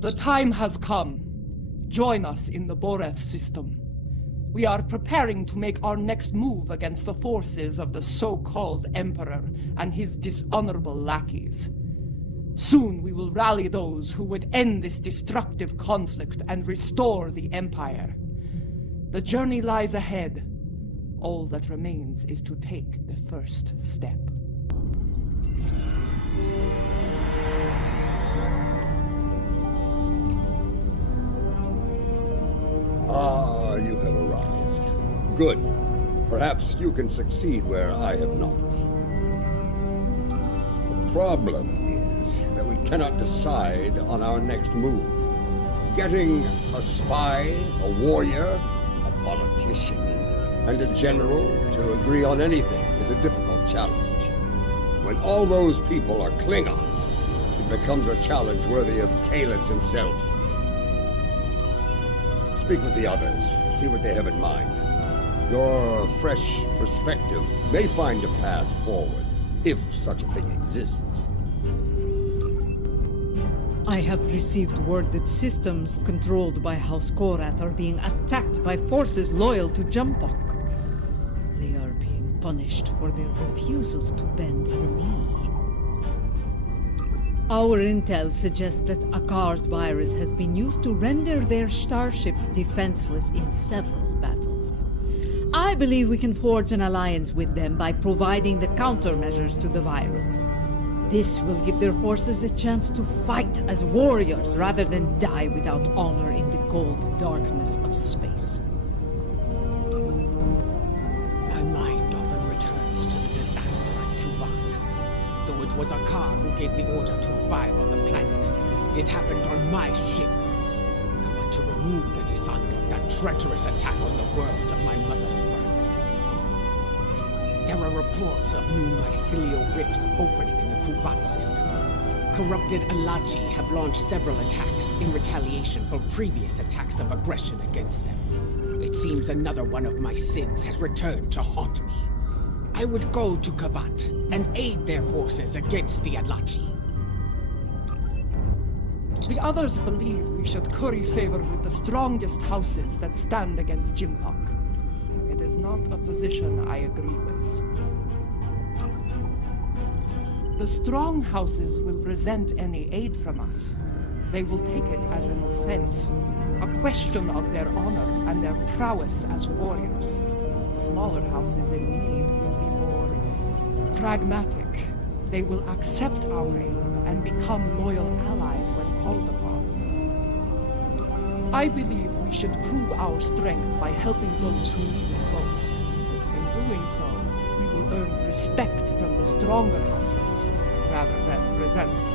The time has come. Join us in the Boreth system. We are preparing to make our next move against the forces of the so-called Emperor and his dishonorable lackeys. Soon we will rally those who would end this destructive conflict and restore the Empire. The journey lies ahead. All that remains is to take the first step. Ah, you have arrived. Good. Perhaps you can succeed where I have not. The problem is that we cannot decide on our next move. Getting a spy, a warrior, a politician, and a general to agree on anything is a difficult challenge. When all those people are Klingons, it becomes a challenge worthy of Kahless himself. Speak with the others, see what they have in mind. Your fresh perspective may find a path forward, if such a thing exists. I have received word that systems controlled by House Korath are being attacked by forces loyal to Jumpok. They are being punished for their refusal to bend the knee. Our intel suggests that Akar's virus has been used to render their starships defenseless in several battles. I believe we can forge an alliance with them by providing the countermeasures to the virus. This will give their forces a chance to fight as warriors rather than die without honor in the cold darkness of space. My mind often returns to the disaster at Kuvat. Though it was Akar who gave the order to fire on the planet, it happened on my ship. I want to remove the dishonor of that treacherous attack on the world of my mother's birth. There are reports of new mycelial rifts opening in the Kuvat system. Corrupted Alachi have launched several attacks in retaliation for previous attacks of aggression against them. It seems another one of my sins has returned to haunt me. I would go to Kavat and aid their forces against the Alachi. The others believe we should curry favor with the strongest houses that stand against Jimpok. It is not a position I agree with. The strong houses will resent any aid from us. They will take it as an offense, a question of their honor and their prowess as warriors. Smaller houses in need will be more pragmatic. They will accept our aid and become loyal allies when called upon. I believe we should prove our strength by helping those who need it most. In doing so, we will earn respect from the stronger houses, rather than resentment.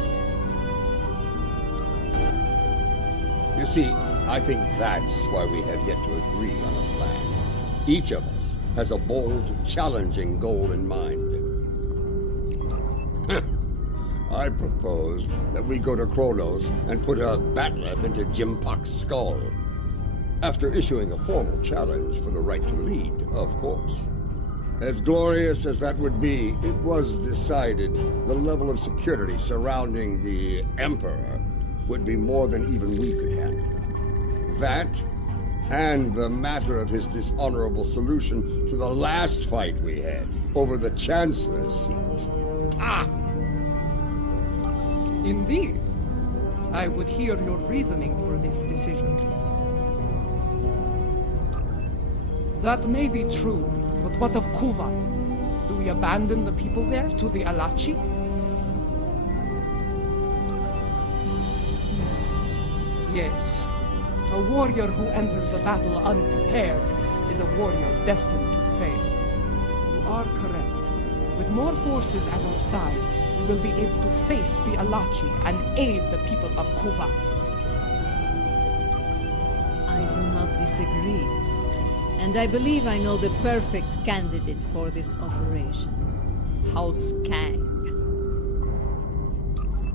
You see, I think that's why we have yet to agree on a plan. Each of us has a bold, challenging goal in mind. I propose that we go to Kronos and put a batleth into Jimpok's skull. After issuing a formal challenge for the right to lead, of course. As glorious as that would be, it was decided the level of security surrounding the Emperor would be more than even we could handle. That, and the matter of his dishonorable solution to the last fight we had over the Chancellor's seat. Ah! Indeed. I would hear your reasoning for this decision. That may be true, but what of Kuvat? Do we abandon the people there to the Alachi? Yes. A warrior who enters a battle unprepared is a warrior destined to fail. You are correct. With more forces at our side, we will be able to face the Alachi and aid the people of Kuvat. I do not disagree. And I believe I know the perfect candidate for this operation. House Kang.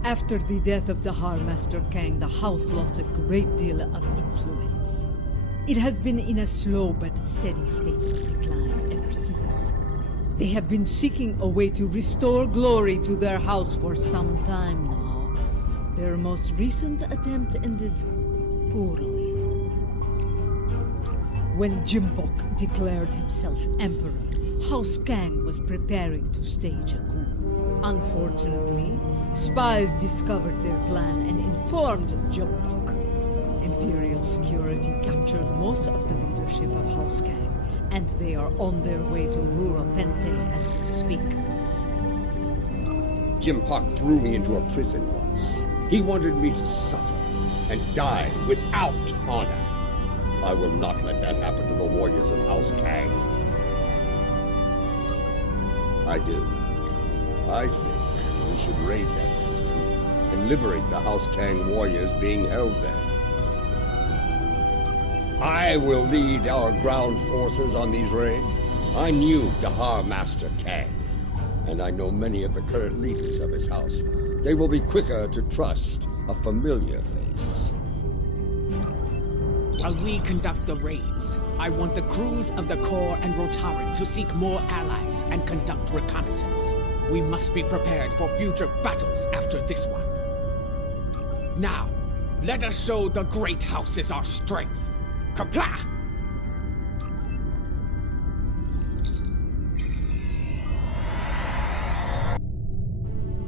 After the death of the Master Kang, the house lost a great deal of influence. It has been in a slow but steady state of decline ever since. They have been seeking a way to restore glory to their house for some time now. Their most recent attempt ended poorly. When Jimbok declared himself emperor, House Kang was preparing to stage a coup. Unfortunately, spies discovered their plan and informed Jimbok. Imperial security captured most of the leadership of House Kang, and they are on their way to Rura Pente as we speak. Jim Pak threw me into a prison once. He wanted me to suffer and die without honor. I will not let that happen to the warriors of House Kang. I do. I think we should raid that system and liberate the House Kang warriors being held there. I will lead our ground forces on these raids. I'm new Dahar Master Kang, and I know many of the current leaders of his house. They will be quicker to trust a familiar face. While we conduct the raids, I want the crews of the Corps and Rotaran to seek more allies and conduct reconnaissance. We must be prepared for future battles after this one. Now, let us show the great houses our strength. Kapla!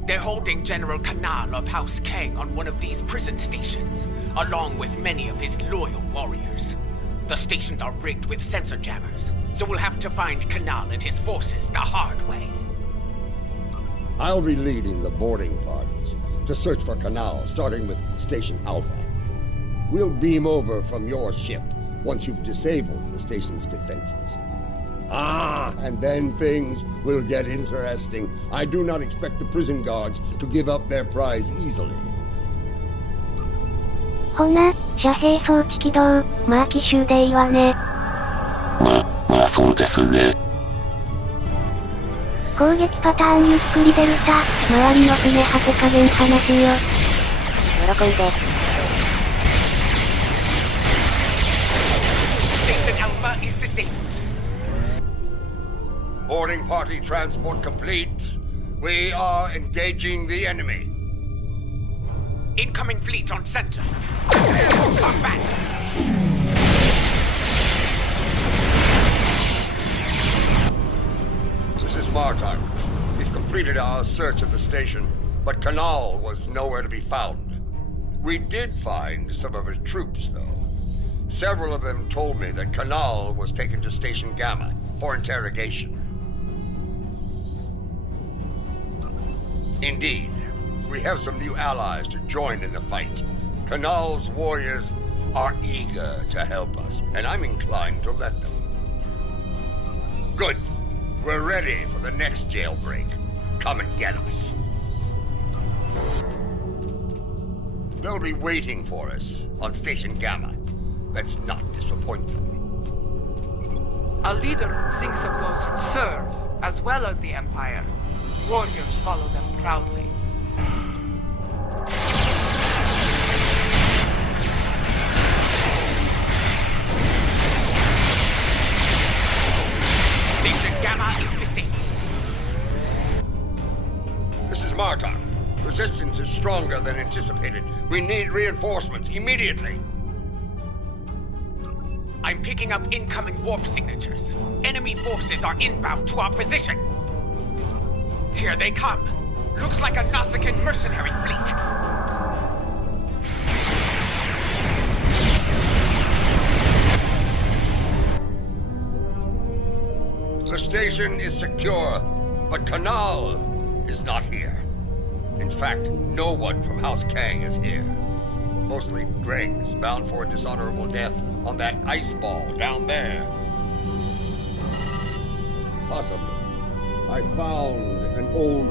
They're holding General Kanal of House Kang on one of these prison stations, along with many of his loyal warriors. The stations are rigged with sensor jammers, so we'll have to find Kanal and his forces the hard way. I'll be leading the boarding parties to search for Kanal, starting with Station Alpha. We'll beam over from your ship once you've disabled the station's defenses. And then things will get interesting. I do not expect the prison guards to give up their prize easily. ほな、遮蔽装置起動。まあ奇襲でいいわね。まあそうですね。攻撃パターンゆっくりデルタ。周りの船箱加減話よ。喜んで。Station Alpha is disabled. Boarding party transport complete. We are engaging the enemy. Incoming fleet on center. Combat! This is Martok. We've completed our search of the station, but Kanal was nowhere to be found. We did find some of his troops, though. Several of them told me that Kanal was taken to Station Gamma for interrogation. Indeed, we have some new allies to join in the fight. Kanal's warriors are eager to help us, and I'm inclined to let them. Good. We're ready for the next jailbreak. Come and get us. They'll be waiting for us on Station Gamma. Let's not disappoint them. A leader who thinks of those who serve, as well as the Empire. Warriors follow them proudly. Station Gamma is disabled. This is Martok. Resistance is stronger than anticipated. We need reinforcements immediately. I'm picking up incoming warp signatures. Enemy forces are inbound to our position. Here they come. Looks like a Nausicaan mercenary fleet. The station is secure, but Kanal is not here. In fact, no one from House Kang is here. Mostly dregs bound for a dishonorable death on that ice ball down there. Possibly. I found an old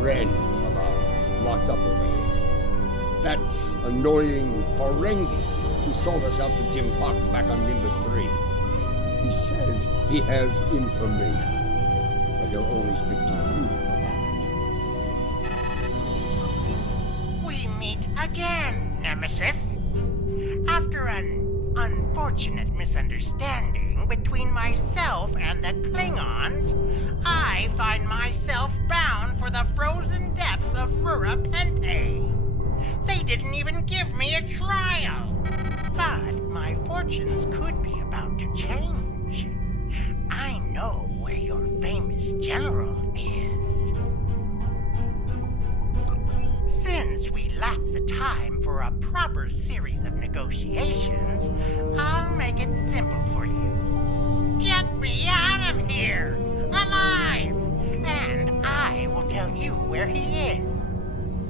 friend of ours locked up over here. That annoying Ferengi who sold us out to Jim Pak back on Nimbus 3. He says he has information, but he'll only speak to you about it. We meet again, Nemesis. After an unfortunate misunderstanding between myself and the Klingons, I find myself bound for the frozen depths of Rura Pente. They didn't even give me a trial. But my fortunes could be about to change. I know where your famous general is. Since we lack the time for a proper series of negotiations, I'll make it simple for you. Get me out of here, alive, and I will tell you where he is.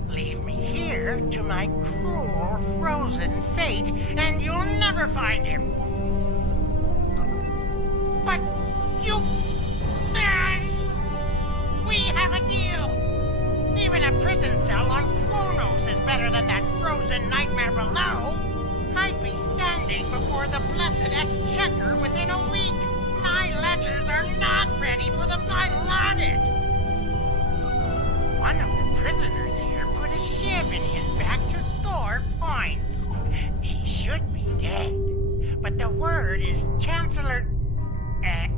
Leave me here to my cruel, frozen fate, and you'll never find him. But you... We have a deal! Even a prison cell on Kronos is better than that frozen nightmare below. I'd be standing before the blessed exchequer within a week. My ledgers are not ready for the final audit. One of the prisoners here put a shiv in his back to score points. He should be dead, but the word is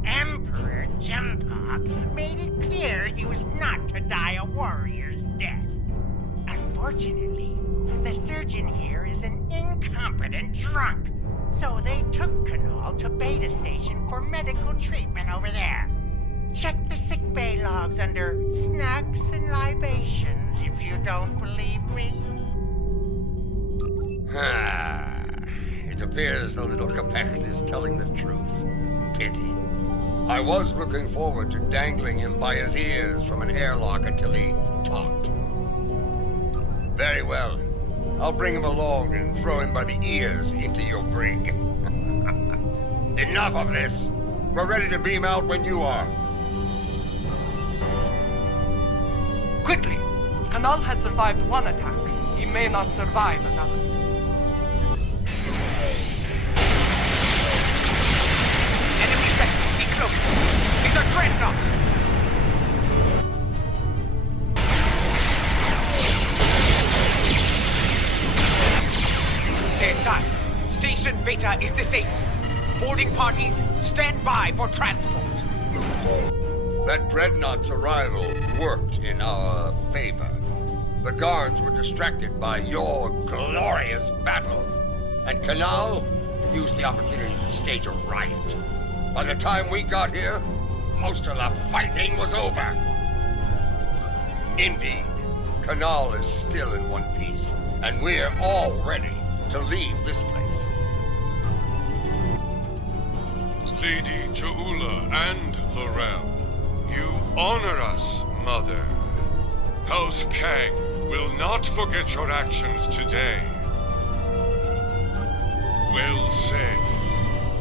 Emperor Jempak made it clear he was not to die a warrior's death. Unfortunately, the surgeon here is an incompetent drunk, so they took Kanal to Beta Station for medical treatment over there. Check the sickbay logs under snacks and libations if you don't believe me. It appears the little Capex is telling the truth. Pity. I was looking forward to dangling him by his ears from an airlock until he talked. Very well. I'll bring him along and throw him by the ears into your brig. Enough of this. We're ready to beam out when you are. Quickly! Kanal has survived one attack. He may not survive another. Enemy vessel decloaked. It's a dreadnought! Their time. Station Beta is disabled. Boarding parties, stand by for transport. That dreadnought's arrival worked in our favor. The guards were distracted by your glorious battle, and Kanal used the opportunity to stage a riot. By the time we got here, most of the fighting was over. Indeed, Kanal is still in one piece, and we're all ready to leave this place. Lady Joula and Laurel, you honor us, Mother. House Kang will not forget your actions today. Well said.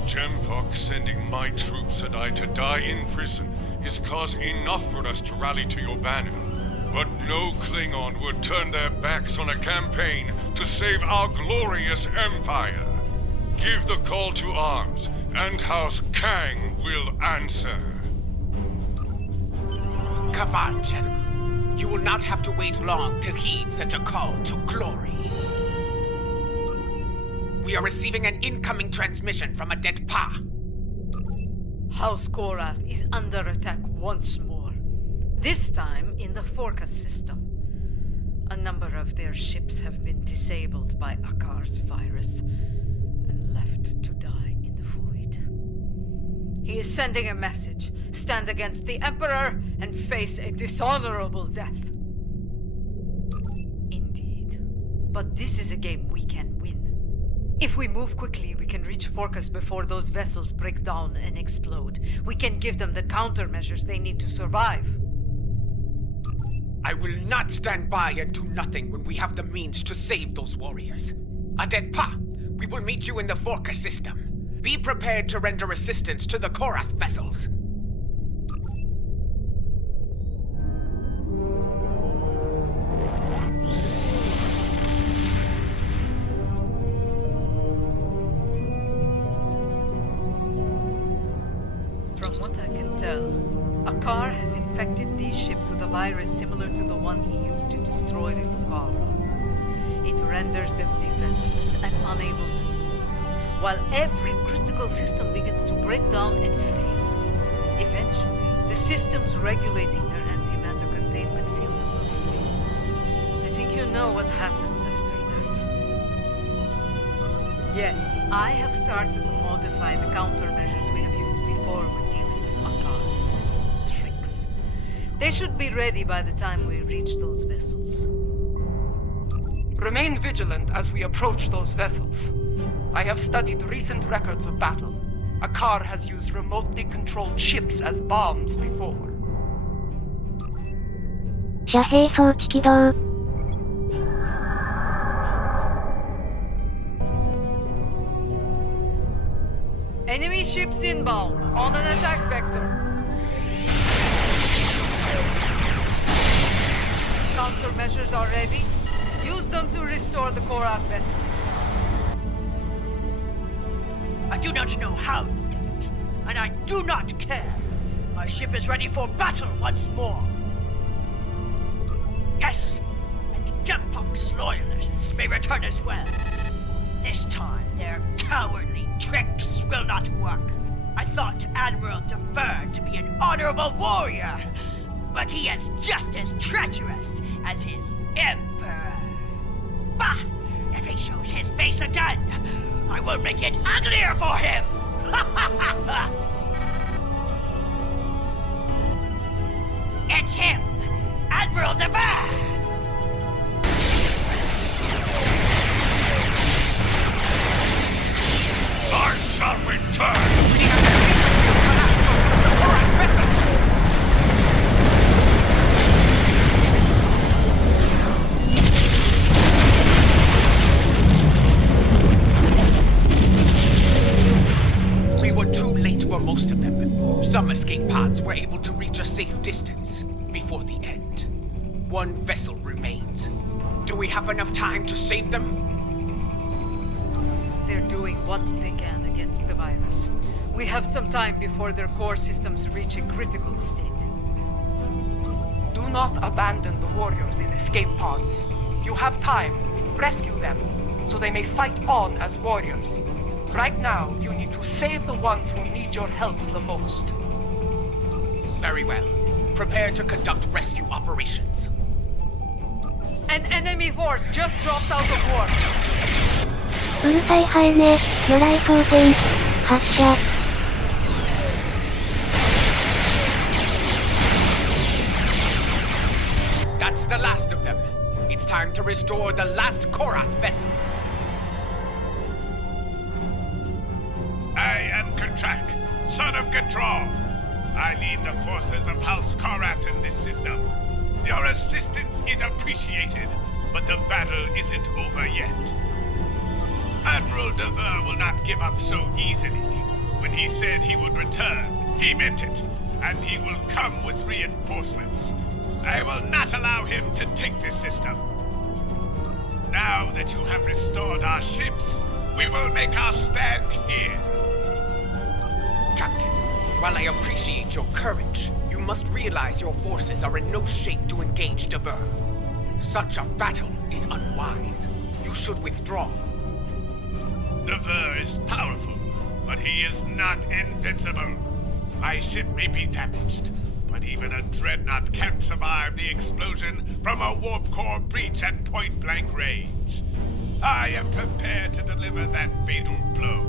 Jempak sending my troops and I to die in prison is cause enough for us to rally to your banner. But no Klingon would turn their backs on a campaign to save our glorious empire. Give the call to arms, and House Kang will answer. Come on, General. You will not have to wait long to heed such a call to glory. We are receiving an incoming transmission from a dead Pa. House Korath is under attack once more. This time in the Forca system. A number of their ships have been disabled by Akar's virus and left to die in the void. He is sending a message. Stand against the Emperor and face a dishonorable death. Indeed. But this is a game we can win. If we move quickly, we can reach Forcas before those vessels break down and explode. We can give them the countermeasures they need to survive. I will not stand by and do nothing when we have the means to save those warriors. A dead Pa, we will meet you in the Forca system. Be prepared to render assistance to the Korath vessels. From what I can tell, Akar has infected these ships with a virus similar to the one he used to destroy the Lukara. It renders them defenseless and unable to move, while every critical system begins to break down and fail. Eventually, the systems regulating their antimatter containment fields will fail. I think you know what happens after Yes, I have started to modify the countermeasures we have used before when dealing with Akar's tricks. They should be ready by the time we reach those vessels. Remain vigilant as we approach those vessels. I have studied recent records of battle. Akar has used remotely controlled ships as bombs before. 遮蔽装置起動。Enemy ships inbound, on an attack vector. Countermeasures are ready. Use them to restore the Korath vessels. I do not know how you did it, and I do not care. My ship is ready for battle once more. Yes, and Jumpock's loyalists may return as well. This time, their cowardly tricks will not work. I thought Admiral DeVere to be an honorable warrior, but he is just as treacherous as his Emperor. Bah! If he shows his face again, I will make it uglier for him! It's him! Admiral DeVere! I shall return! We were too late for most of them. Some escape pods were able to reach a safe distance before the end. One vessel remains. Do we have enough time to save them? They're doing what they can against the virus. We have some time before their core systems reach a critical state. Do not abandon the warriors in escape pods. You have time. Rescue them, so they may fight on as warriors. Right now, you need to save the ones who need your help the most. Very well. Prepare to conduct rescue operations. An enemy force just dropped out of war. うるさいハエね。魚雷装填。発射。That's the last of them. It's time to restore the last Korath vessel. I am Katrak, son of Gatral. I lead the forces of House Korath in this system. Your assistance is appreciated, but the battle isn't over yet. Admiral DeVere will not give up so easily. When he said he would return, he meant it, and he will come with reinforcements. I will not allow him to take this system. Now that you have restored our ships, we will make our stand here. Captain, while I appreciate your courage, you must realize your forces are in no shape to engage DeVere. Such a battle is unwise. You should withdraw. DeVere is powerful, but he is not invincible. My ship may be damaged, but even a dreadnought can't survive the explosion from a warp core breach at point-blank range. I am prepared to deliver that fatal blow.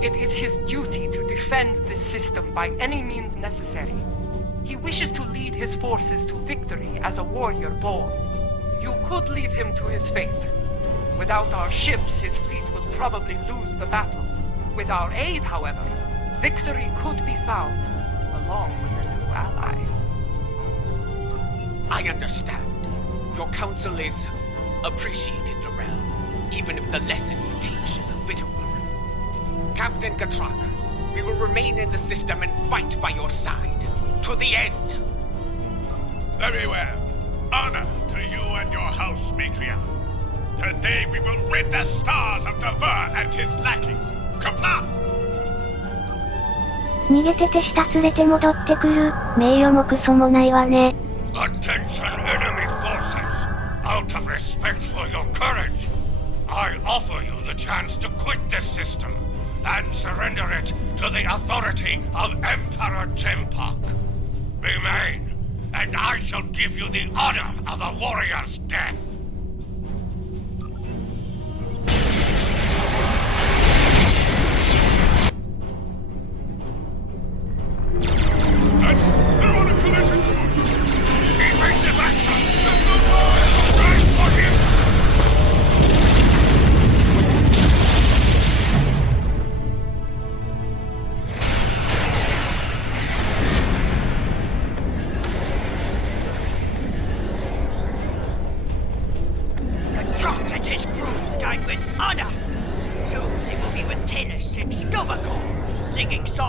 It is his duty to defend this system by any means necessary. He wishes to lead his forces to victory as a warrior born. You could leave him to his fate. Without our ships, his fleet will probably lose the battle. With our aid, however, victory could be found, along with a new ally. I understand. Your counsel is appreciated, Laurel, even if the lesson you teach is a bitter one. Captain Katrak, we will remain in the system and fight by your side, to the end. Very well. Honor to you and your house, matriarch. Today we will rid the stars of DeVere and his lackeys. Kapla! 逃げてて下連れて戻ってくる。名誉もクソもないわね。 Attention, enemy forces! Out of respect for your courage, I offer you the chance to quit this system and surrender it to the authority of Emperor Jempok. Remain, and I shall give you the honor of a warrior's death.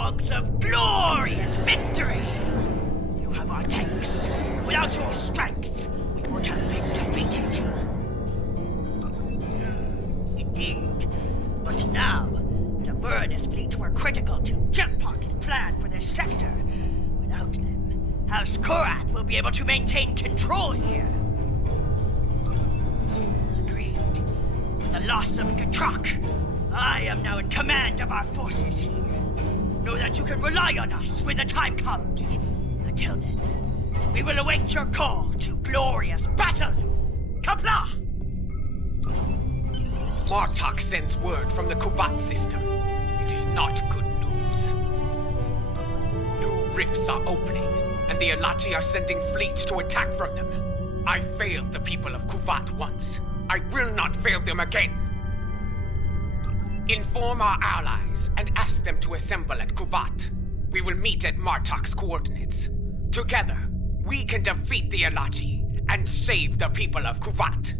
dogs of glorious victory! You have our thanks. Without your strength, we would have been defeated. Indeed. But now, the Vernus fleet were critical to Jempok's plan for this sector. Without them, House Korath will be able to maintain control here. Agreed. The loss of Katrak. I am now in command of our forces here. Know that you can rely on us when the time comes. Until then, we will await your call to glorious battle. Kapla! Martok sends word from the Kuvat system. It is not good news. New rifts are opening, and the Alachi are sending fleets to attack from them. I failed the people of Kuvat once. I will not fail them again. Inform our allies and ask them to assemble at Kuvat. We will meet at Martok's coordinates. Together, we can defeat the Alachi and save the people of Kuvat.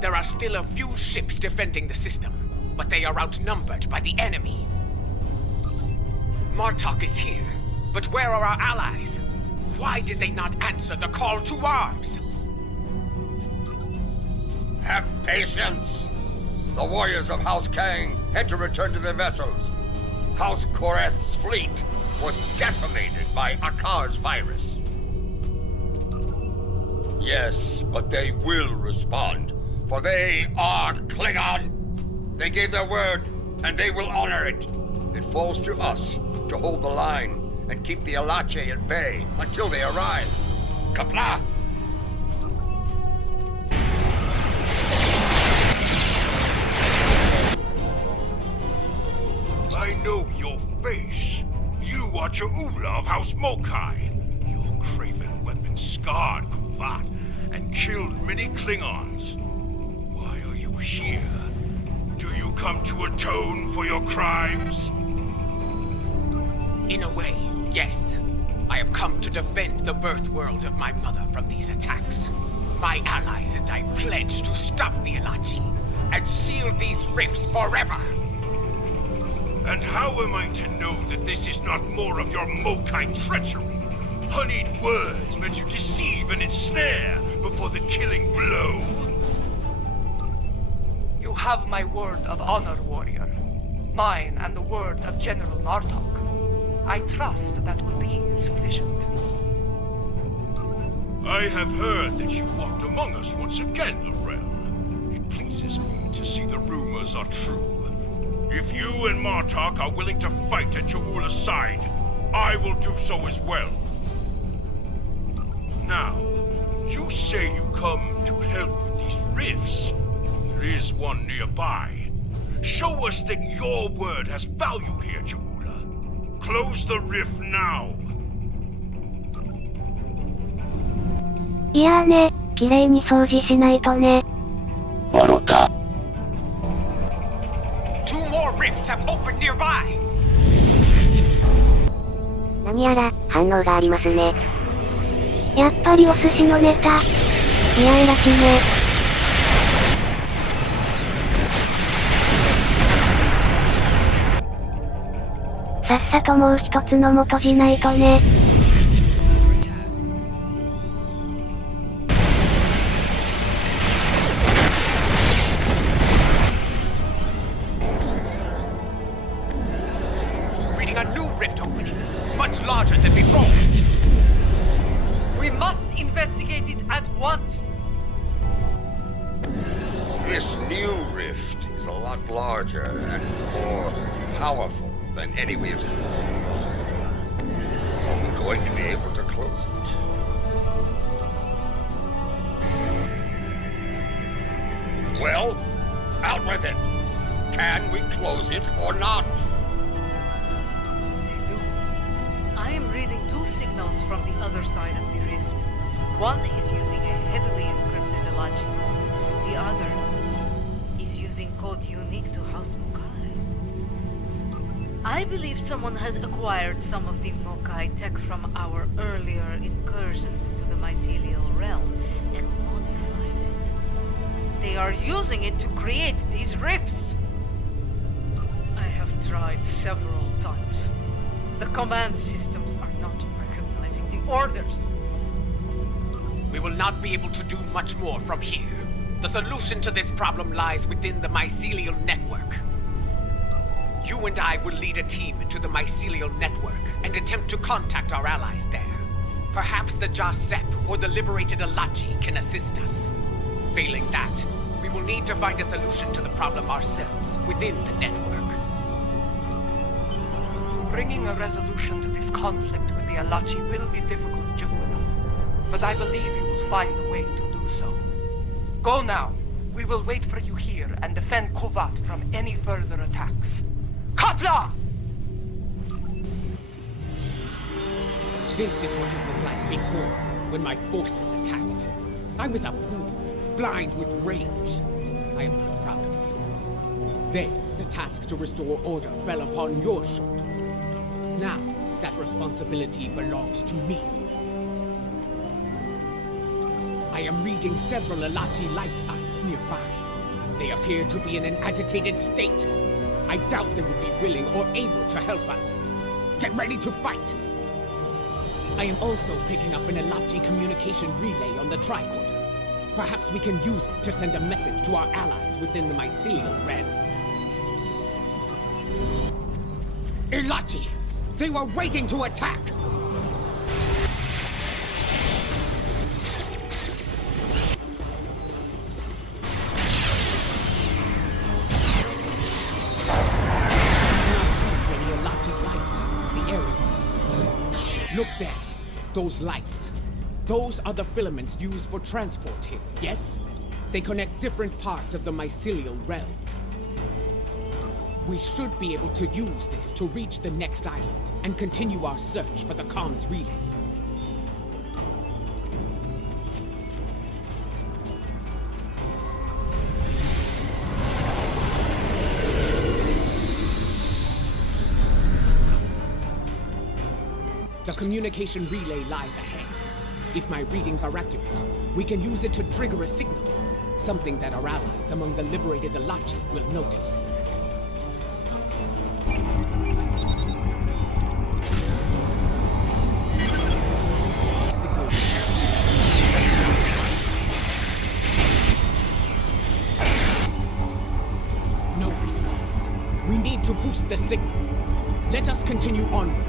There are still a few ships defending the system, but they are outnumbered by the enemy. Martok is here, but where are our allies? Why did they not answer the call to arms? Have patience! The warriors of House Kang had to return to their vessels. House Korath's fleet was decimated by Akar's virus. Yes, but they will respond, for they are Klingon. They gave their word, and they will honor it. It falls to us to hold the line and keep the Alache at bay until they arrive. Kapla! I know your face. You are Cha'ula of House Mokai. Your craven weapon scarred Kuvat and killed many Klingons. Why are you here? Do you come to atone for your crimes? In a way, yes. I have come to defend the birth world of my mother from these attacks. My allies and I pledge to stop the Alachi and seal these rifts forever. And how am I to know that this is not more of your Mokai treachery? Honeyed words meant to deceive and ensnare before the killing blow. You have my word of honor, warrior. Mine and the word of General Martok. I trust that will be sufficient. I have heard that you walked among us once again, Laurel. It pleases me to see the rumors are true. If you and Martok are willing to fight at Cha'ula's side, I will do so as well. Now, you say you come to help with these rifts. There is one nearby. Show us that your word has value here, Cha'ula. Close the rift now. いやーね、綺麗に掃除しないとね。笑った。Two more rifts have opened nearby. 何やら、反応がありますね。やっぱりお寿司のネタ。いやえらちね。さっさともう一つのも閉じないとね。Reading a new rift opening, much larger than before. We must investigate it at once. This new rift is a lot larger and more powerful than any we have seen. Are we going to be able to close it? Well, out with it. Can we close it or not? They do. I am reading two signals from the other side of the rift. One is using a heavily encrypted Alachi code. The other is using code unique to House Mokai. I believe someone has acquired some of the Mokai tech from our earlier incursions into the mycelial realm and modified it. They are using it to create these rifts. I have tried several times. The command systems are not recognizing the orders. We will not be able to do much more from here. The solution to this problem lies within the mycelial network. You and I will lead a team into the mycelial network and attempt to contact our allies there. Perhaps the Jasep or the liberated Alachi can assist us. Failing that, we will need to find a solution to the problem ourselves within the network. Bringing a resolution to this conflict with the Alachi will be difficult, Jahuna. But I believe you will find a way to do so. Go now. We will wait for you here and defend Kovat from any further attacks. Kapla! This is what it was like before, when my forces attacked. I was a fool, blind with rage. I am not proud of this. Then, the task to restore order fell upon your shoulders. Now, that responsibility belongs to me. I am reading several Alachi life signs nearby. They appear to be in an agitated state. I doubt they will be willing or able to help us. Get ready to fight! I am also picking up an Alachi communication relay on the tricorder. Perhaps we can use it to send a message to our allies within the mycelial realm. Alachi! They were waiting to attack! Look there, those lights. Those are the filaments used for transport here, yes? They connect different parts of the mycelial realm. We should be able to use this to reach the next island and continue our search for the comms relay. The communication relay lies ahead. If my readings are accurate, we can use it to trigger a signal. Something that our allies among the liberated Alachi will notice. No response. We need to boost the signal. Let us continue onward.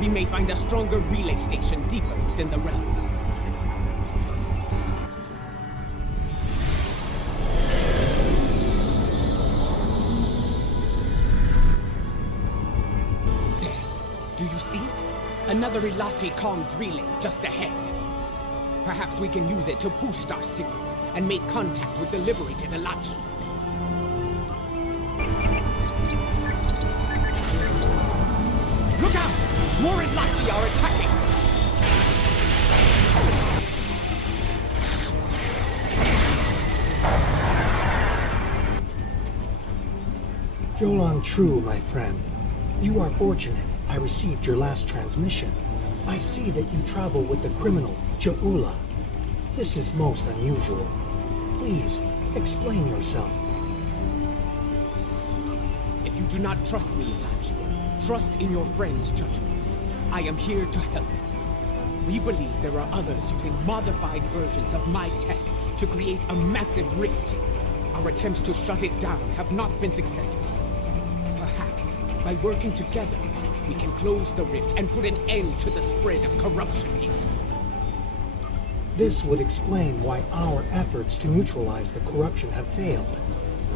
We may find a stronger relay station deeper within the realm. There. Do you see it? Another Ilachi comms relay just ahead. Perhaps we can use it to boost our signal and make contact with the liberated Ilachi. Look out! More Ilachi are attacking! Jolan True, my friend. You are fortunate. I received your last transmission. I see that you travel with the criminal, Jaula. This is most unusual. Please, explain yourself. If you do not trust me, Ilachi, trust in your friend's judgment. I am here to help. We believe there are others using modified versions of my tech to create a massive rift. Our attempts to shut it down have not been successful. Perhaps, by working together, we can close the rift and put an end to the spread of corruption here. This would explain why our efforts to neutralize the corruption have failed.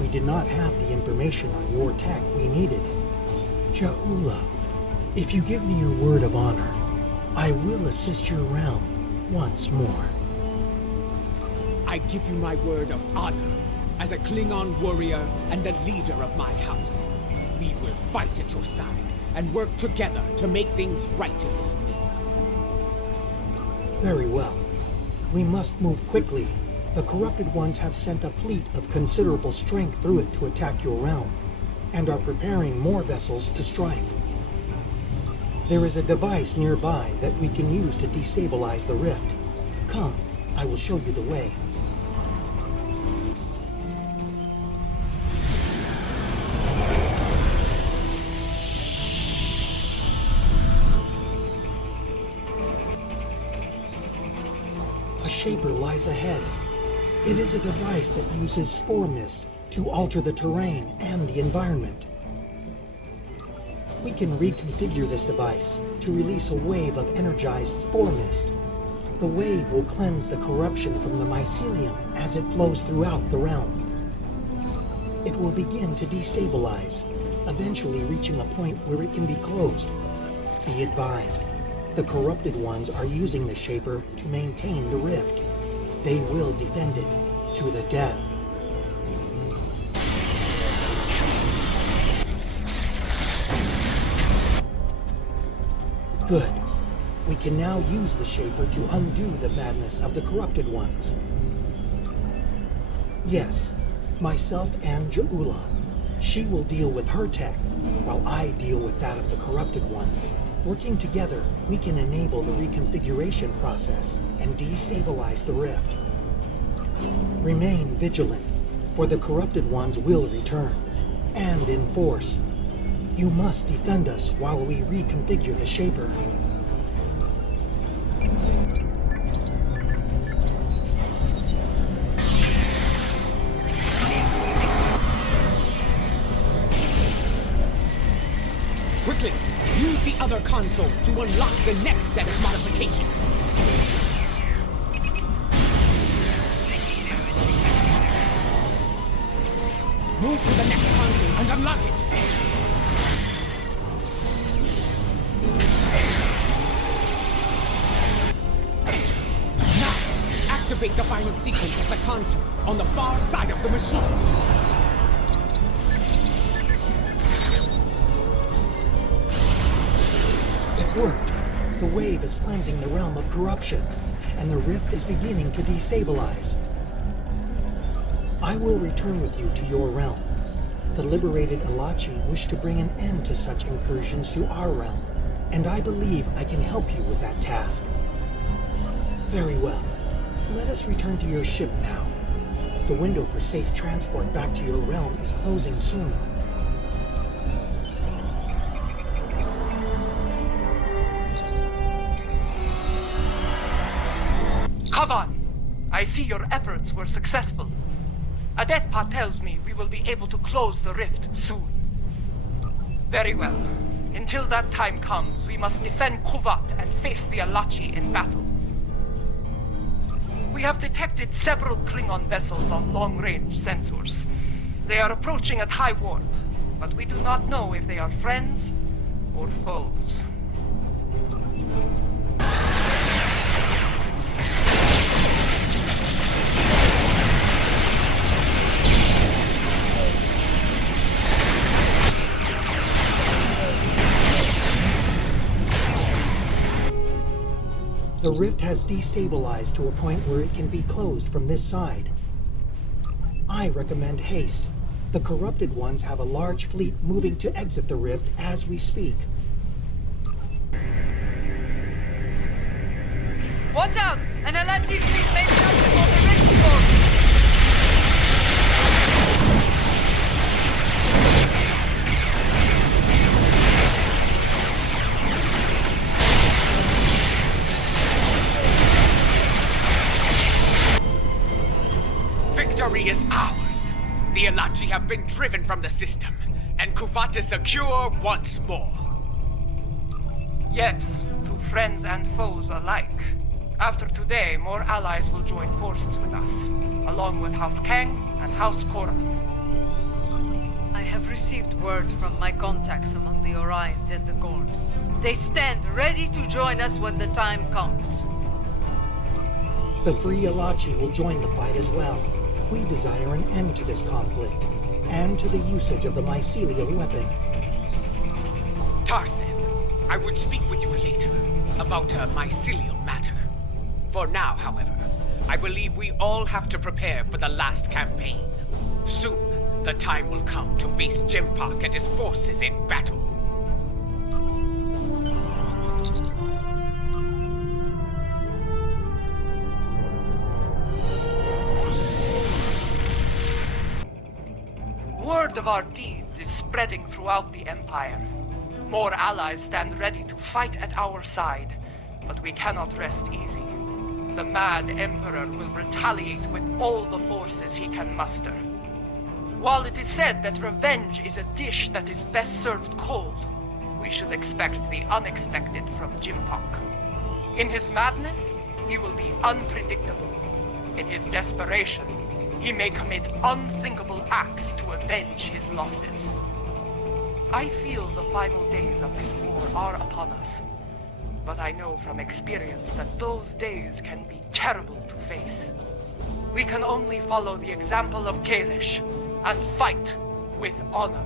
We did not have the information on your tech we needed. Jaula, if you give me your word of honor, I will assist your realm once more. I give you my word of honor. As a Klingon warrior and the leader of my house, we will fight at your side and work together to make things right in this place. Very well. We must move quickly. The corrupted ones have sent a fleet of considerable strength through it to attack your realm. and are preparing more vessels to strike. There is a device nearby that we can use to destabilize the rift. Come, I will show you the way. A shaper lies ahead. It is a device that uses spore mist to alter the terrain and the environment. We can reconfigure this device to release a wave of energized spore mist. The wave will cleanse the corruption from the mycelium as it flows throughout the realm. It will begin to destabilize, eventually reaching a point where it can be closed. Be advised, the corrupted ones are using the Shaper to maintain the rift. They will defend it to the death. Good. We can now use the Shaper to undo the madness of the corrupted ones. Yes, myself and Jaula. She will deal with her tech, while I deal with that of the corrupted ones. Working together, we can enable the reconfiguration process and destabilize the rift. Remain vigilant, for the corrupted ones will return, and in force. You must defend us while we reconfigure the Shaper. Quickly, use the other console to unlock the next set of modifications. Move to the next console and unlock it. Now, activate the final sequence of the console on the far side of the machine. It worked. The wave is cleansing the realm of corruption, and the rift is beginning to destabilize. I will return with you to your realm. The liberated Alachi wish to bring an end to such incursions to our realm, and I believe I can help you with that task. Very well. Let us return to your ship now. The window for safe transport back to your realm is closing soon. Kavan, I see your efforts were successful. Adetpa tells me we will be able to close the rift soon. Very well. Until that time comes, we must defend Kuvat and face the Alachi in battle. We have detected several Klingon vessels on long-range sensors. They are approaching at high warp, but we do not know if they are friends or foes. The rift has destabilized to a point where it can be closed from this side. I recommend haste. The corrupted ones have a large fleet moving to exit the rift as we speak. Watch out! An Alachi fleet may be active on the rift zone! Victory is ours. The Alachi have been driven from the system, and Kuvat is secure once more. Yes, to friends and foes alike. After today, more allies will join forces with us, along with House Kang and House Korra. I have received word from my contacts among the Orions and the Gorn. They stand ready to join us when the time comes. The Free Alachi will join the fight as well. We desire an end to this conflict, and to the usage of the mycelial weapon. Tarzan, I would speak with you later about a mycelial matter. For now, however, I believe we all have to prepare for the last campaign. Soon, The time will come to face Jimpak and his forces in battle. Word of our deeds is spreading throughout the Empire. More allies stand ready to fight at our side, but we cannot rest easy. The mad Emperor will retaliate with all the forces he can muster. While it is said that revenge is a dish that is best served cold, we should expect the unexpected from Jimpak. In his madness, he will be unpredictable. In his desperation, he may commit unthinkable acts to avenge his losses. I feel the final days of this war are upon us, but I know from experience that those days can be terrible to face. We can only follow the example of Kalish and fight with honor.